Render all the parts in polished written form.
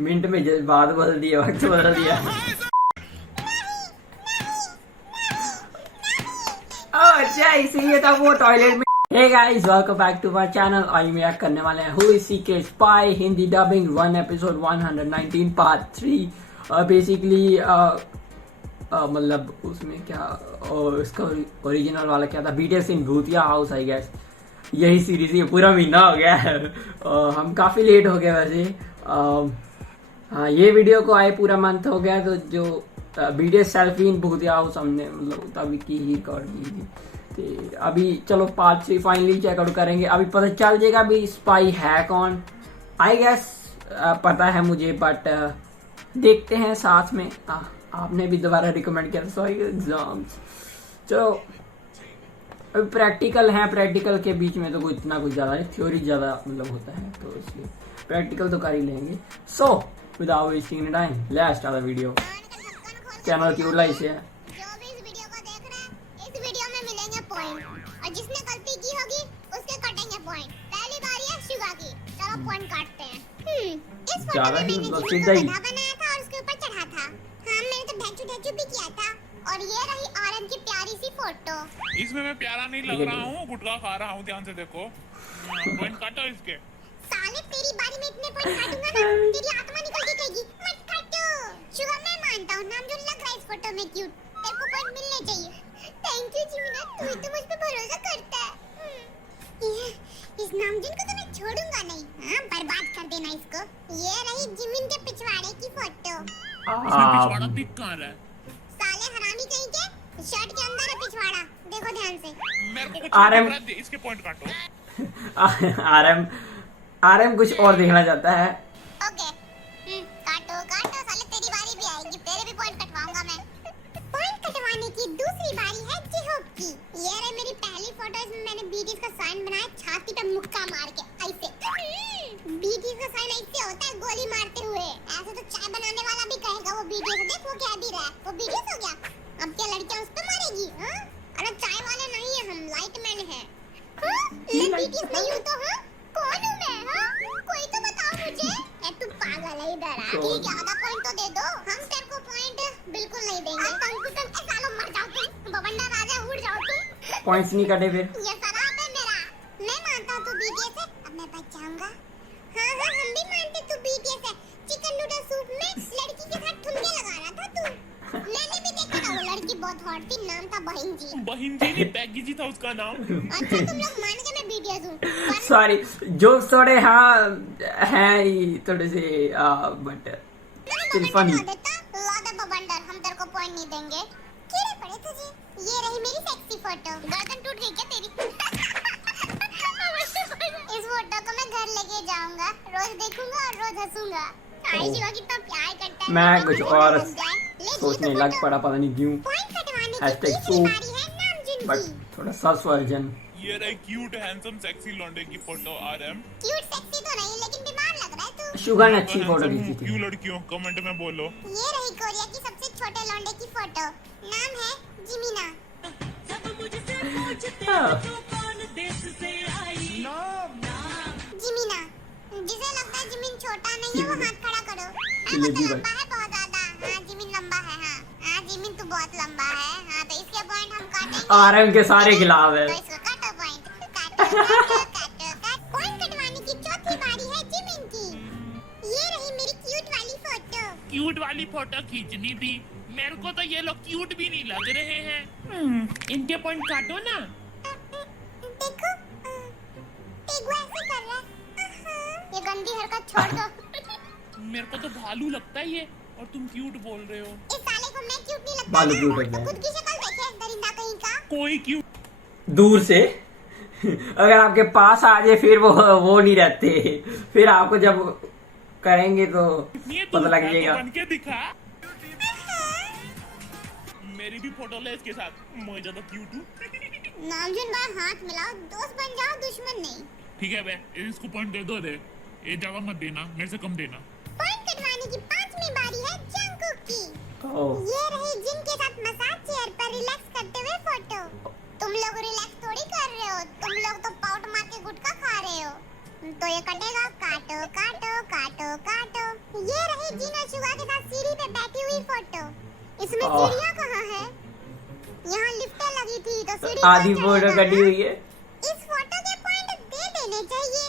Minute में बात बदल दिया, वक्त बदल दिया। अच्छा इसीलिए था वो टॉयलेट में। Hey guys, welcome back to my channel. आज हम रिएक्ट करने वाले हैं who is secret spy Hindi dubbing 1 episode 119 part 3। Basically मतलब उसमें क्या इसका ओरिजिनल वाला क्या था, बीटीएस इन भूतिया हाउस आई गेस। यही सीरीज, ये पूरा महीना हो गया है। हम काफी लेट हो गए वैसे। हाँ, ये वीडियो को आए पूरा मंथ हो गया, तो जो बीटीएस सेल्फी इन भूतिया हाउस हमने मतलब तभी की ही रिकॉर्ड की थी। तो अभी चलो पार्ट 3 फाइनली चेकआउट करेंगे। अभी पता चल जाएगा अभी स्पाई है कौन। आई गेस पता है मुझे, बट देखते हैं साथ में। आपने भी दोबारा रिकमेंड किया, सॉरी एग्जाम्स। चलो अभी प्रैक्टिकल है, प्रैक्टिकल के बीच में तो कोई इतना कुछ ज़्यादा नहीं, थ्योरी ज़्यादा मतलब होता है, तो इसलिए प्रैक्टिकल तो कर ही लेंगे। So without wasting time let's start the video. Channel की लाइक है। जो भी इस वीडियो को देख रहा है, इस वीडियो में मिलेंगे पॉइंट, और जिसने गलती की होगी उसके कटेंगे पॉइंट। पहली बारी है शिवा की, चलो पॉइंट काटते हैं। इस फोटो में मैंने जिमी को गधा बनाया था और उसके ऊपर चढ़ा था। हाँ, मैंने तो ढेचू भी किया था। और ये रही आरएम की प्यारी सी फोटो। इसमें मैं प्यारा नहीं लग रहा हूँ, गुटखा खा रहा हूँ, ध्यान से देखो। पॉइंट काटो इसके। साले तेरी बारी में इतने पॉइंट काटूंगा ना, तेरी आत्मा निकल के कहेगी मत काटो। शुगर मैं मानता हूँ, नाम जो लग रहा है इस फोटो में क्यूट, तेरे को पॉइंट मिलने चाहिए। थैंक यू जिमिना, तू ही तो मुझ पे भरोसा करता है। इस नामजुन को तो मैं छोड़ूंगा नहीं। हाँ, बर्बाद कर देना इसको। ये रही जिमिन के पिछवाड़े की फोटो। इसमें पिछवाड़ा दिख कहाँ रहा है? साले हरामी कहीं के, शर्ट के अंदर है पिछवाड़ा, देखो ध्यान से। मेरे को कुछ आरएम दे, इसके पॉइंट काटो। आरएम कुछ और देखना चाहता है। ओके, काटो काटो, साले तेरी बारी भी आएगी, तेरे भी पॉइंट कटवाऊंगा मैं। पॉइंट कटवाने की दूसरी बारी है जिहोप की। ये रही मेरी पहली फोटो, इसमें मैंने बीटीएस का साइन बनाया, छाती पे मुक्का मार के ऐसे। बीटीएस का साइन ऐसे होता है, गोली मारते हुए। ऐसे तो चाय बनाने वाला भी कहेगा वो बीटीएस। देख वो कह भी रहा है, वो बीटीएस हो गया। अब क्या लड़कियां उस पे मारेगी? हाँ, अरे चाय वाले नहीं है हम, लाइटमैन है। हाँ, मैं बीटीएस नहीं हूँ तो हाँ कौन हूँ मैं? हाँ, कोई तो बताओ मुझे। तू पागल है, इधर आ। ठीक है, आधा पॉइंट तो दे दो। हम तेरे को पॉइंट बिल्कुल नहीं देंगे। तुम सालों मर जाओ, तुम बवंडर राजा, उड़ जाओ तुम। पॉइंट्स नहीं कटे फिर। ये शराब है मेरा। मैं मानता हूँ तू बीटीएस है, अब मैं बच जाऊंगा। हाँ हाँ, हम भी मानते तू बीटीएस है। चिकन नूडल सूप में लड़की के साथ ठुमके लगा रहा था तू। मैंने भी देखा था, वो लड़की बहुत हॉट थी, नाम था बहिन जी। बहिन जी नहीं, पैगी जी था उसका नाम। अच्छा, तुम लोग मान गए मैं बीटीएस हूँ। सॉरी, जो थोड़े हाँ हैं थोड़े से बट स्टिल फनी। बवंडर, हम तेरे को पॉइंट नहीं देंगे। कीड़े पड़े तुझे। ये रही मेरी सेक्सी फोटो। गर्दन टूट गई क्या तेरी? इस फोटो को मैं घर लेके जाऊंगा, रोज देखूंगा और रोज हंसूंगा। शिवा कितना प्यार करता है। मैं कुछ और सोचने लग पड़ा, पता नहीं क्यों। पॉइंट कटवाने की हैशटैग तीसरी बारी है नामजुन बट की। थोड़ा सस वर्जन। ये रही क्यूट हैंडसम सेक्सी लौंडे की फोटो आरएम। क्यूट सेक्सी तो नहीं, लेकिन बीमार लग रहा है तू। शुगर ने अच्छी फोटो खींची थी। क्यों लड़कियों, कमेंट में बोलो। ये रही कोरिया की सबसे छोटे लौंडे की फोटो, नाम है जिमिना। जिमिना, जिसे लगता है जिमिन छोटा नहीं है वो हाथ खड़ा करो। वो तो लंबा है बहुत ज्यादा। हाँ, जिमिन लंबा है। हाँ हाँ, जिमिन तू बहुत लंबा है। हाँ, तो इसके पॉइंट हम काटेंगे। आरएम के सारे खिलाफ है। तो इसको काटो पॉइंट। काटो। पॉइंट कटवाने की चौथी बारी है जिमिन की। ये रही मेरी क्यूट वाली फोटो। क्यूट वाली फोटो खींचनी थी, मेरे को तो ये लोग क्यूट भी नहीं लग रहे हैं। इनके पॉइंट काटो ना। देखो, टेगु ऐसे कर रहा है। ये गंदी हरकत छोड़ दो। मेरे को तो भालू लगता है ये, और तुम क्यूट बोल रहे हो। इस साले को मैं क्यूट नहीं लगता भालू ना? क्यूट लगता तो है। खुद की शक्ल देखे, दरिंदा कहीं का। कोई क्यूट दूर से अगर आपके पास आ जाए फिर वो नहीं रहते, फिर आपको जब करेंगे तो नहीं है, पता लग जाएगा। बन के दिखा। मेरी भी फोटो ले इसके साथ, मैं ज्यादा क्यूट हूँ। नामजुन बार हाथ मिलाओ, दोस्त बन जाओ, दुश्मन नहीं। ठीक है बे, इसको पॉइंट दे दो। ये ज्यादा मत देना, मेरे से कम देना। पॉइंट कटवाने की पांचवी बारी है जंगकुक की। ये रही जिन के साथ मसाज चेयर पर रिलैक्स करते हुए फोटो। तुम लोग रिलैक्स थोड़ी कर रहे हो, तुम लोग तो पाउट मार के गुटखा खा रहे हो। तो ये कटेगा। काटो काटो काटो काटो। ये पे बैठी हुई फोटो। इसमें ओह। सीढ़ियाँ कहाँ है? यहाँ लिफ्टें लगी थी तो सीढ़ी आधी कहाँ फोटो चढ़ेगा कटी ना? हुई है। इस फोटो के पॉइंट दे देने चाहिए।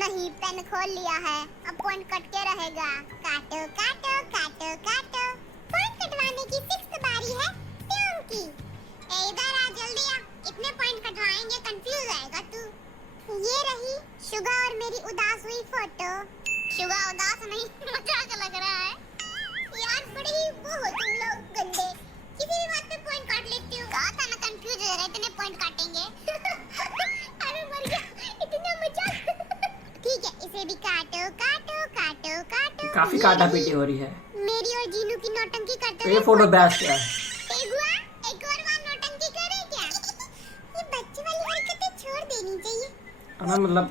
नहीं, पेन खोल लिया है, अब पॉइंट कट के रहेगा। काटो काटो काटो काटो। पॉइंट कटवाने की 6th बारी है प्यूम की। ए इधर आ, जल्दी आ, इतने पॉइंट कटवाएंगे कंफ्यूज आएगा तू। ये रही शुगा और मेरी उदास हुई फोटो। शुगा उदास नहीं, मजाक लग रहा है यार, बड़े ही वो हो तुम लोग गंदे, किसी भी बात पे पॉइंट काट लेते हो। कहा था ना कंफ्यूज हो रहे, इतने पॉइंट काटेंगे। अरे मर गया, इतना मजाक। ठीक है, इसे भी काटो काटो काटो काटो। काफी ये काटा रही पीटी हो रही है। मेरी और जीनू की नौटंकी करते ये फोटो बेस्ट है। टेगुआ, एक और बार नौटंकी करे क्या? ये बच्चे वाली हरकतें छोड़ देनी चाहिए। मतलब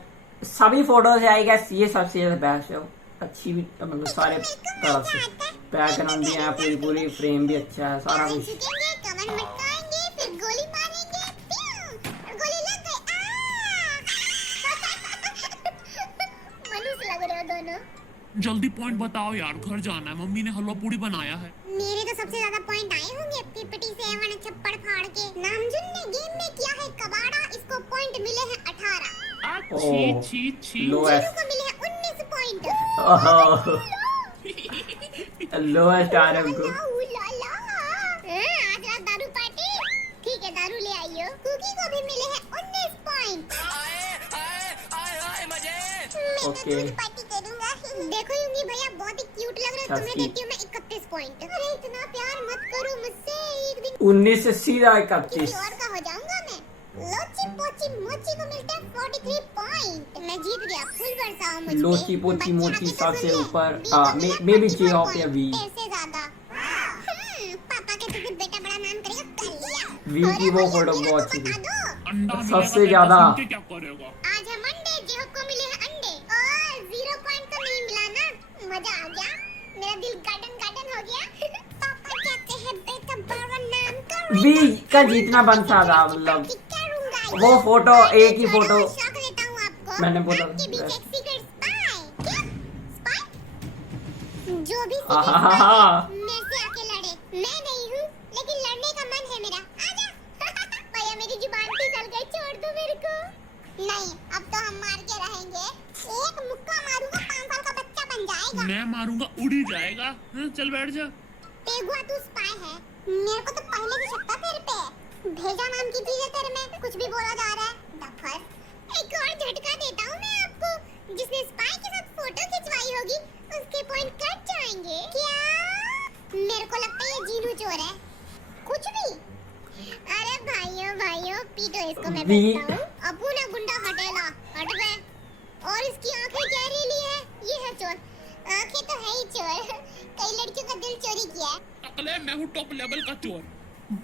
सभी फोटो से आई गेस ये सबसे ज्यादा बेस्ट है। अच्छी भी मतलब सारे तरफ से बैकग्राउंड भी है, पूरी फ्रेम भी अच्छा है, सारा कुछ। झुकेंगे, कमर मटकाएंगे, फिर गोली मारेंगे, प्यूं, और गोली लग गई। मनुष्य लग रहे हो दोनों। जल्दी पॉइंट बताओ यार, घर जाना है, मम्मी ने हलवा पूरी बनाया है। मेरे तो सबसे ज्यादा पॉइंट आए होंगे पिपटी से एवन छप्पड़ फाड़ के। नामजुन ने गेम में किया है कबाड़ा, इसको पॉइंट मिले हैं 18। अच्छी छी छी। लोएस्ट को मिले हैं 19 पॉइंट। लोएस्ट आ रहा है उनको। आज रात दारू पार्टी। ठीक है, दारू ले आइयो। कुकी को भी मिले हैं 19 पॉइंट। मैं तो ओके। दूध पार्टी करूंगा। देखो युंगी भैया, बहुत ही क्यूट लग रहे हो, तुम्हें 80। देती हूँ मैं 31 पॉइंट। अरे इतना प्यार मत करो मुझसे, एक दिन 19 से सीधा किसी 31। और का हो जाऊंगा मैं। लोची पोची मोची को मिलते हैं 43 पॉइंट। मैं जीत गया, फुल बरसाओ मुझ पे। लोची पोची बच्चे मोची आगे से सबसे सुन ले। ऊपर, बी हाँ, को मिला मे भी 44 जे ऑफ या पॉइंट, वी। तेरे से ज्यादा। पापा के तो फिर बेटा बड़ा नाम करेगा, कर लिया। वी की अरे वो भैया, फोटो मेरा बहुत तो अच्छी थी। बता दो। अंडा सबसे मिलेगा, ज्यादा। सुन के क्या करेगा? आज है मंडे, जेहब को मिले हैं अंडे। और 0 पॉइंट तो नहीं मिला ना, मजा आ गया, मेरा दिल गार्डन गार्डन हो गया। पापा कहते हैं बेटा बड़ा नाम करेगा। वी का जीतना बनता था, मतलब वो फोटो, एक ही फोटो शौक देता हूँ आपको। मैंने बोला। आपके बीच एक सीक्रेट स्पाई। क्या? स्पाई? जो भी हाँ, सीक्रेट हाँ, हाँ, हाँ। स्पाई मेरे से आके लड़े। मैं नहीं हूँ, लेकिन लड़ने का मन है मेरा। आजा। भैया मेरी जुबान फिसल गई, छोड़ दो मेरे को। नहीं, अब तो हम मार के रहेंगे। एक मुक्का मारूंगा, 5 साल का बच्चा बन जाएगा। मैं मारूंगा, उड़ ही जाएगा। हाँ, चल बैठ जा। तेगुआ तू स्पाई है, मेरे को तो पहले से शक था तेरे पे। भेजा नाम की चीज है तेरे में, कुछ भी बोला जा रहा है। डफर। एक और झटका देता हूँ मैं आपको, जिसने स्पाई के साथ फोटो खिंचवाई होगी उसके पॉइंट कट जाएंगे। क्या? मेरे को लगता है ये जीनू चोर है, कुछ भी। अरे भाइयों पीटो इसको, मैं देखता हूँ। अबू ना गुंडा हटेला, हट बे। और इसकी आंखें क्या रेली है? ये है चोर, आंखें तो है ही चोर। कई लड़कियों का दिल चोरी किया है। अगले मैं हूँ टॉप लेवल का चोर।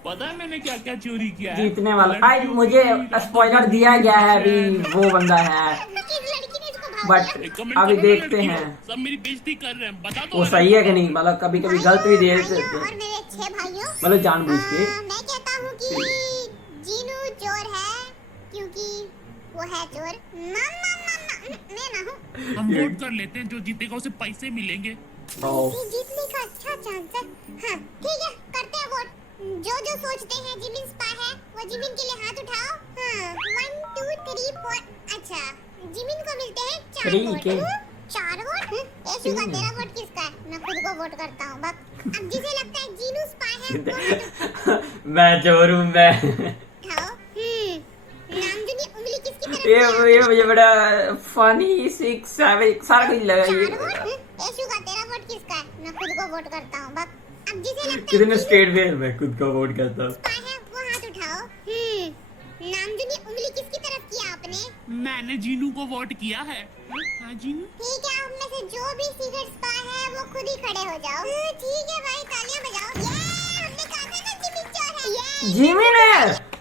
पता है मैंने क्या क्या चोरी किया है? जीतने वाला। आज मुझे स्पॉइलर दिया गया है, अभी वो बंदा है, किस लड़की ने इसको भाग बट दिया? कमेंट अभी करो ना देखते लड़की हैं को। सब मेरी बेइज्जती कर रहे हैं, बता दो। वो सही है कि नहीं। मतलब कभी कभी गलत भी दे देते भाइयों और हैं, मेरे 6 भाइयों, मतलब जानबूझ के। मैं कहता हूँ कि जीनू चोर है, क्योंकि वो है चोर। ना मैं ना हूँ। हम वोट कर लेते हैं, जो जीतेगा उसे पैसे मिलेंगे। इसे जीतने का अच्छा चांस है। हाँ ठीक है, करते हैं वोट। जो सोचते हैं जिमिन स्पाई है, वो जिमिन के लिए हाथ उठाओ। हाँ, 1 2 3 4। अच्छा, जिमिन को मिलते हैं 4 3 वोट। के? 4 वोट? ऐशु का तेरा वोट किसका है? मैं खुद को वोट करता हूँ। बस अब जिसे लगता है जीनू स्पाई है वो वोट मैं चोर हूँ मैं। उठाओ। नामजुनी उंगली किसकी तरफ ये बड़ा फनी 6 7 सारा कुछ लगा 4 ये। वोट? ऐशु का तेरा वोट किसका है? मैं खुद को वोट करता हूँ। बस अब जिसे लगता है कितने जीनू स्टेट में मैं खुद का वोट करता हूँ। स्पाई है, वो हाथ उठाओ। नामजुनी उंगली किसकी तरफ किया आपने? मैंने जीनू को वोट किया है। हाँ जीनू। ठीक है, अब में से जो भी सीक्रेट स्पाई है वो खुद ही खड़े हो जाओ। ठीक है भाई, तालियां बजाओ। ये हमने कहा था ना जिमिन चोर है। ये जिमी ने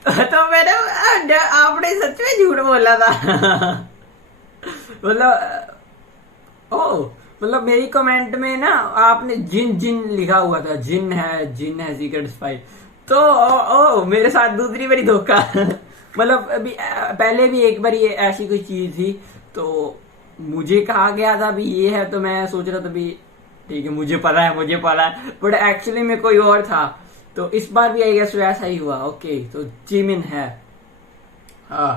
तो मैंने आपने सच में झूठ बोला था। मतलब ओ मतलब मेरी कमेंट में ना आपने जिन लिखा हुआ था, जिन है सीक्रेट स्पाई। तो ओ मेरे साथ दूसरी बारी धोखा। मतलब अभी पहले भी एक बार ये ऐसी कोई चीज थी, तो मुझे कहा गया था भी ये है, तो मैं सोच रहा था भी ठीक है, मुझे पता है बट एक्चुअली में कोई और था, तो इस बार भी आई गेस वैसा ही हुआ। ओके, तो जिमिन है। हाँ,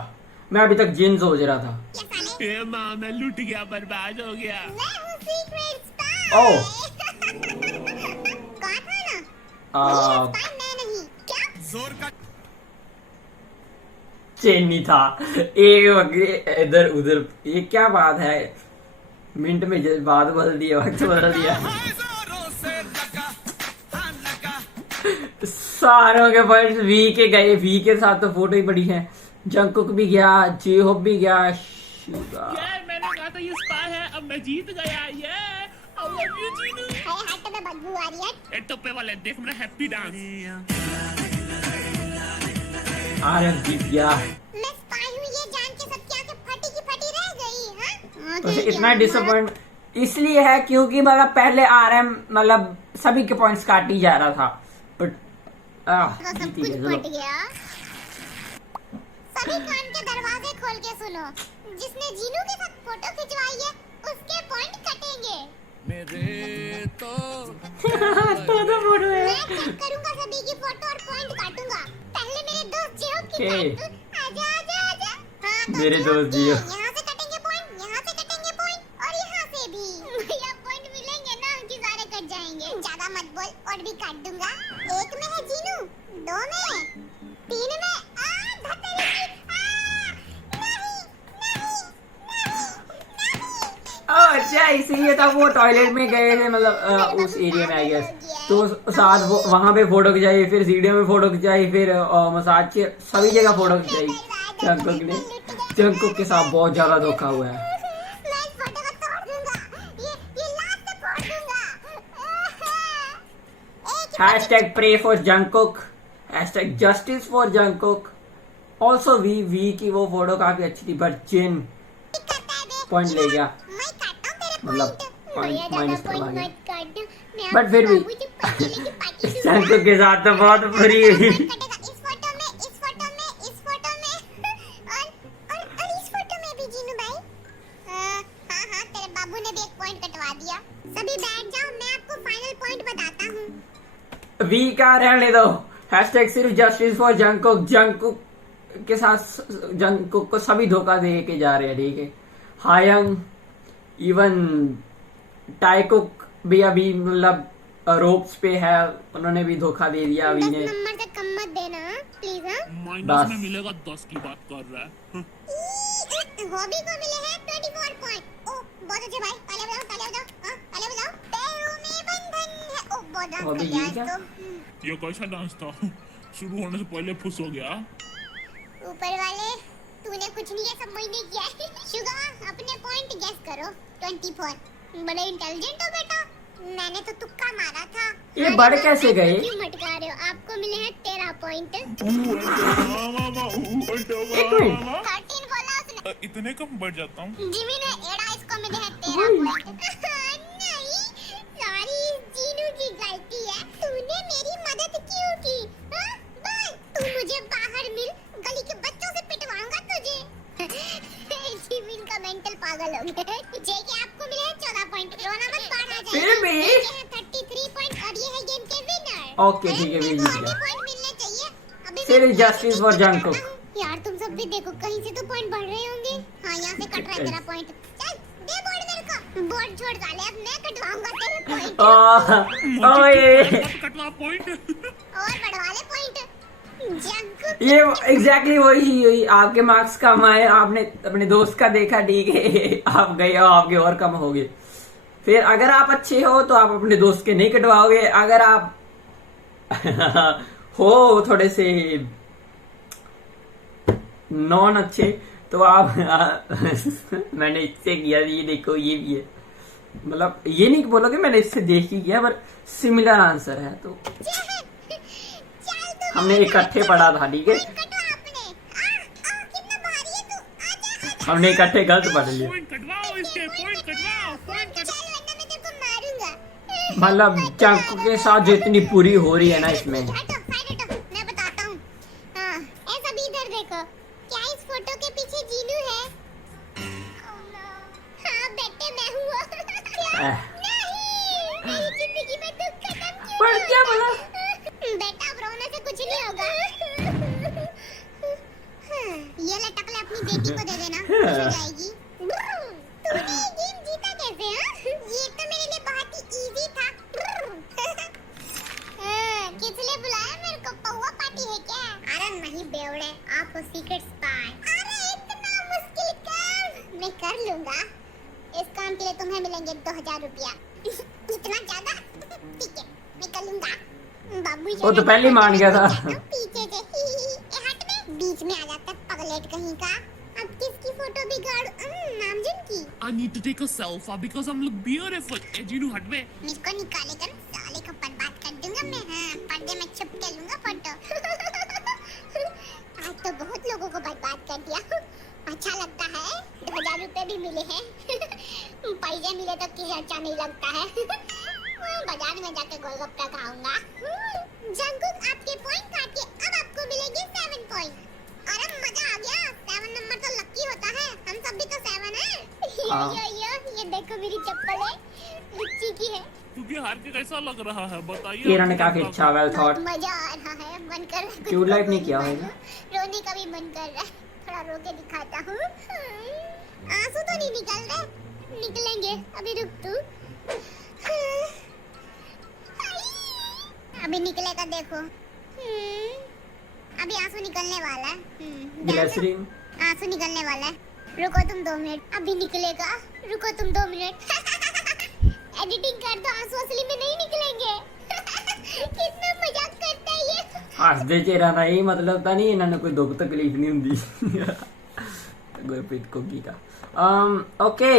मैं अभी तक जिन सोच रहा था। ये साले ए माँ, मैं लूट गया, बर्बाद हो गया। मैं हूँ सीक्रेट स्पाई। ओह। कौन था ना? आ, स्पाई मैं नहीं। क्या? जोर का चेन नहीं था, इधर उधर, ये क्या बात है? मिनट में बात बदल दिया, वक्त बदल दिया। सारों के पॉइंट्स वी के गए, वी के साथ तो फोटो ही पड़ी है। जंगकुक भी गया, जे होप भी गया। ये मैंने कहा था ये स्पाई है, अब मैं जीत गया। ये आई लव यू जीनू। हाय हाथ में बदबू आ रही है। ए टोपे वाले, देख मेरा हैप्पी डांस। आरएम जीत गया। मैं स्पाई हूँ ये जान के सबकी आंखें फटी की फटी रह गई। हाँ, तो इतना डिसअपॉइंट इसलिए है क्योंकि मतलब पहले आरएम मतलब सभी के पॉइंट्स काट ही जा रहा था, बट सब जीती कुछ है। फट चलो, गया। सभी कान के दरवाजे खोल के सुनो, जिसने जीनू के साथ फोटो खिंचवाई है उसके पॉइंट कटेंगे। मेरे तो तो फोटो है। मैं चेक करूंगा सभी की फोटो और पॉइंट काटूंगा। पहले मेरे दोस्त जियो की Okay. काट। आजा आजा आजा। हाँ, तो मेरे जियो दोस्त की। जियो। यहाँ से कटेंगे पॉइंट, यहाँ से कटेंगे पॉइंट और यहाँ से भी। भैया पॉइंट मिलेंगे ना, उनके सारे कट जाएंगे। ज्यादा मत बोल और भी काट दूंगा। एक में है जीनू, दो में, तीन में। धत्तेरी की। अच्छा, इसीलिए था वो टॉयलेट में गए थे, मतलब उस एरिया में आई गेस। तो साथ वो वहां पे फोटो खिंचाई, फिर सीढ़ियों में फोटो खिंचाई, फिर मसाज के सभी जगह फोटो खिंचाई। जंगकुक ने, जंगकुक के साथ बहुत ज्यादा धोखा हुआ है। मैं इस फोटो को तोड़ दूंगा। ये लास्ट से फोड़ दूंगा। Hashtag pray for Jungkook, hashtag justice for Jungkook. Also V की वो फोटो काफी अच्छी थी, बट जिन पॉइंट ले गया, मैं काटता हूं तेरे मतलब पॉइंट। पॉइंट माइनस करवा गया। मत काट। मैं बट फिर भी बाबूजी पतीले की पार्टी दूंगा। जंगकुक के साथ तो बहुत बुरी हुई। कटेगा इस फोटो में, इस फोटो में, इस फोटो में और इस फोटो में भी जीनू भाई। हाँ, तेरे बाबू ने भी एक पॉइंट कटवा दिया। सभी बैठ जाओ, मैं आपको फाइनल पॉइंट बताता हूँ। वी का रहने दो। हैशटैग सिर्फ जस्टिस फॉर जंगकुक। जंगकुक के साथ जंगकुक को सभी धोखा दे के जा रहे हैं, ठीक है। हायंग, इवन टाइकुक भी अभी मतलब रोप्स पे है, उन्होंने भी धोखा दे दिया अभी 10 ने। नंबर से कम मत देना प्लीज। माइनस बस। में मिलेगा 10 की बात कर रहा है। हॉबी को मिले हैं 24 पॉइंट। ओ बहुत अच्छे भाई, तालियां बजाओ, तालियां बजाओ, हाँ तालियां बजाओ। पैरों में बंधन है। ओ बहुत डांस हॉबी कर लिया ये आज क्या? तो। ये कैसा डांस था? शुरू होने से पहले फुस हो गया। ऊपर वाले तूने कुछ नहीं, ये सब मैंने किया है। शुगर अपने पॉइंट गेस करो। 24। बड़े इंटेलिजेंट हो बेटा, मैंने तो तुक्का मारा था। ये बढ़ कैसे गए? क्यों मटका रहे हो? आपको मिले हैं 13 पॉइंट। एक मिनट, 13 बोला उसने। इतने कम बढ़ जाता हूँ। जिमी ने एड़ा, इसको मिले हैं 13 पॉइंट। नहीं, सॉरी, जीनू की गलती है। तूने मेरी मदद क्यों की? हाँ? बोल, तू मुझे बाहर मिल, गली के बच्चों से पिटवाऊंगा तुझे। जिमी का मेंटल पागल हो गया। जेके आपको मिले हैं 14 पॉइंट। रोना मत, बाहर आ जाइए। फिर भी? जेके है 33 पॉइंट और ये है गेम के विनर। ओके, ठीक है, मेरे भी को जीत और भी गया। पॉइंट मिलने चाहिए। अभी फिर मैं justice for Jungkook। यार तुम सब भी देखो, कहीं से तो पॉइंट बढ़ रहे होंगे। हाँ, यहाँ से कट रहा है तेरा पॉइंट। चल दे बोर्ड मेरे को। बोर्ड छोड़ साले, अब मैं कटवाऊंगा तेरे पॉइंट। ओए, कटवा पॉइंट। और बढ़वा ले पॉइंट। जंगकुक ये एग्जैक्टली वही आपके मार्क्स कम आए, आपने अपने दोस्त का देखा, ठीक है, आप गए हो, आपके और कम हो गए। फिर अगर आप अच्छे हो तो आप अपने दोस्त के नहीं कटवाओगे, अगर आप हो थोड़े से नॉन अच्छे तो आप मैंने इससे किया, ये देखो ये भी है, मतलब ये नहीं बोलोगे मैंने इससे देख ही किया, पर सिमिलर आंसर है, तो चल तू हमने इकट्ठे पढ़ा था, ठीक है, कटवा आपने। कितना भारी है तू। आजा आजा। हमने इकट्ठे गलत पढ़ लिए, पॉइंट कटवाओ इसके, पॉइंट कटवाओ, पॉइंट चल कटवाओ। वरना मैं तेरे को मारूंगा। मतलब चंक के साथ जो इतनी पूरी हो रही है ना इसमें। हटो, साइड हटो, मैं बताता हूँ। हाँ, ऐसा भी इधर देखो। क्या इस फोटो के पीछे जीनू है? हाँ बेटे, मैं हूँ। आह। नहीं, बेटा अब रोने से कुछ नहीं होगा। ये ले टकले अपनी बेटी को दे देना, खुश हो जाएगी। तूने ये गेम जीता कैसे? ये तो मेरे लिए बहुत ही इजी था। किस लिए बुलाया मेरे को? पौवा पार्टी है क्या? अरे नहीं बेवड़े, आप हो सीक्रेट स्पाई। अरे इतना मुश्किल काम मैं कर लूंगा। इस काम के लिए तुम्हें मिलेंगे 2000 रुपया। इतना ज्यादा? ठीक है, मैं कर लूंगा। बाबू वो तो पहले ही मान गया था। पीछे से हट में बीच में आ जाता पगलेट कहीं का। अब किसकी फोटो बिगाड़? नामजन की। I need to take a selfie because I'm look beautiful. Jinu हट में। इसको निकालेगा ना, साले को बर्बाद कर दूंगा मैं। हाँ, पर्दे में छुप के लूंगा फोटो। आज तो बहुत लोगों को बर्बाद कर दिया। अच्छा लगता है, 2000 रुपए भी मिले हैं। पैसे मिले तो किसी अच्छा नहीं लगता है। बाजार में जाके गोलगप्पे खाऊंगा। जंगकुक आपके पॉइंट काट के अब आपको मिलेंगे 7 पॉइंट। अरे मजा आ गया। 7 नंबर तो लकी होता है, हम सब भी तो 7 हैं। ये देखो मेरी चप्पल है, लिच्ची की है। क्योंकि हार के कैसा लग रहा है बताइए। किरण ने काफी अच्छा वेल थॉट। मजा आ रहा है, मन कर रहा है क्यूट लाइफ नहीं किया होगा। रोने का भी मन कर रहा है, थोड़ा रो के दिखाता हूँ। आंसू तो नहीं निकल रहे, निकलेंगे अभी, रुक तू। अभी निकलेगा देखो। अभी आंसू निकलने वाला है। ग्लिसरीन आंसू निकलने वाला है, रुको तुम 2 मिनट। अभी निकलेगा, रुको तुम 2 मिनट। एडिटिंग कर दो, आंसू असली में नहीं निकलेंगे। कितना मजाक करता है ये। हसदे चेहरा ना, यही मतलब था नहीं इन्होंने कोई दुख तकलीफ नहीं हुंदी। गुरप्रीत कोगी का ओके,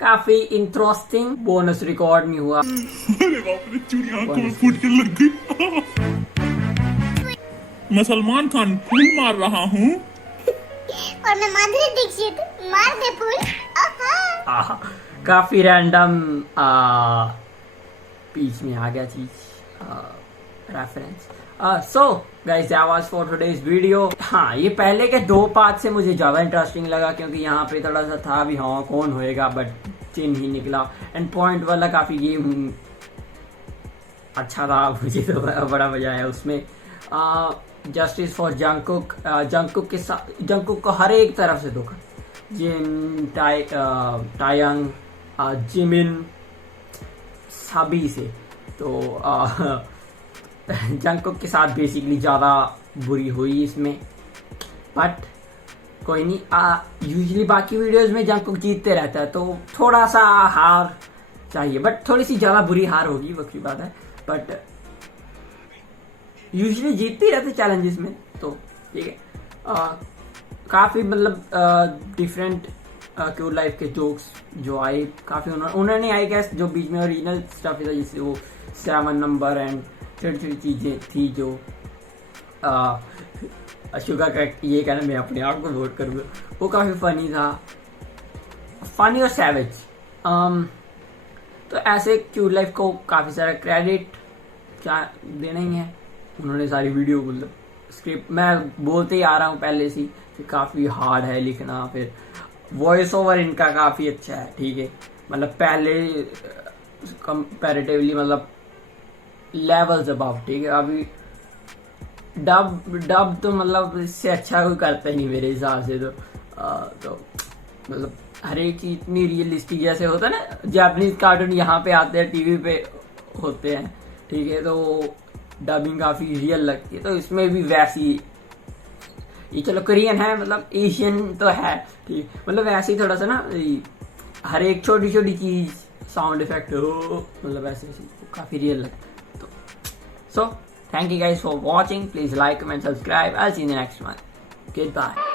काफी इंटरेस्टिंग। बोनस रिकॉर्ड नहीं हुआ। अरे बाप रे, चूड़ी आंखों में फूट के लग गई। मैं सलमान खान फूल मार रहा हूँ। और मैं माधुरी दीक्षित मार दे फूल। काफी रैंडम बीच में आ गया चीज reference. So guys, that was for today's video. हाँ, ये पहले के 2 पार्ट से मुझे ज्यादा इंटरेस्टिंग लगा क्योंकि यहाँ पे थोड़ा सा था भी हाँ कौन होएगा, बट चिन्ह ही निकला। एंड पॉइंट वाला काफी गेम अच्छा था, मुझे तो बड़ा मजा आया उसमें। जस्टिस फॉर जंगकुक, जंगकुक के साथ, जंगकुक को हर एक तरफ से धोखा। जिन टायंग, जिमिन, सभी से तो जंगकुक के साथ बेसिकली ज़्यादा बुरी हुई इसमें, बट कोई नहीं। यूजुअली बाकी वीडियोस में जंगकुक जीतते रहता है तो थोड़ा सा हार चाहिए, बट थोड़ी सी ज़्यादा बुरी हार होगी, वो की बात है। बट यूजुअली जीतते ही रहते चैलेंजेस में, तो ठीक है। काफ़ी मतलब डिफरेंट क्यूट लाइफ के जोक्स जो आए काफ़ी, उन्होंने आई गैस जो बीच में ओरिजिनल स्टफ था, जैसे वो 7 नंबर एंड छोटी छोटी चीज़ें थी जो शुगर का ये कहना मैं अपने आप को वोट करूँगा, वो काफ़ी फनी था, फनी और सैवेज। तो ऐसे क्यूट लाइफ को काफ़ी सारा क्रेडिट क्या देना ही है। उन्होंने सारी वीडियो मतलब स्क्रिप्ट मैं बोलते ही आ रहा हूँ पहले से, फिर काफ़ी हार्ड है लिखना, फिर वॉइस ओवर इनका काफ़ी अच्छा है, ठीक है। मतलब पहले कंपैरेटिवली मतलब लेवल्स अबव, ठीक है। अभी डब तो मतलब इससे अच्छा कोई करता ही नहीं मेरे हिसाब से। तो मतलब हर एक चीज इतनी रियलिस्टिक जैसे होता है ना, जापानीज कार्टून यहाँ पे आते हैं, टीवी पे होते हैं, ठीक है, तो डबिंग काफी रियल लगती है। तो इसमें भी वैसी, ये चलो कोरियन है मतलब एशियन तो है, ठीक, मतलब वैसे ही थोड़ा सा ना हर एक छोटी छोटी चीज साउंड इफेक्ट हो, मतलब ऐसे काफी रियल लगता है। तो so thank you guys for watching. Please like, comment, subscribe. I'll see you in the next one. Goodbye.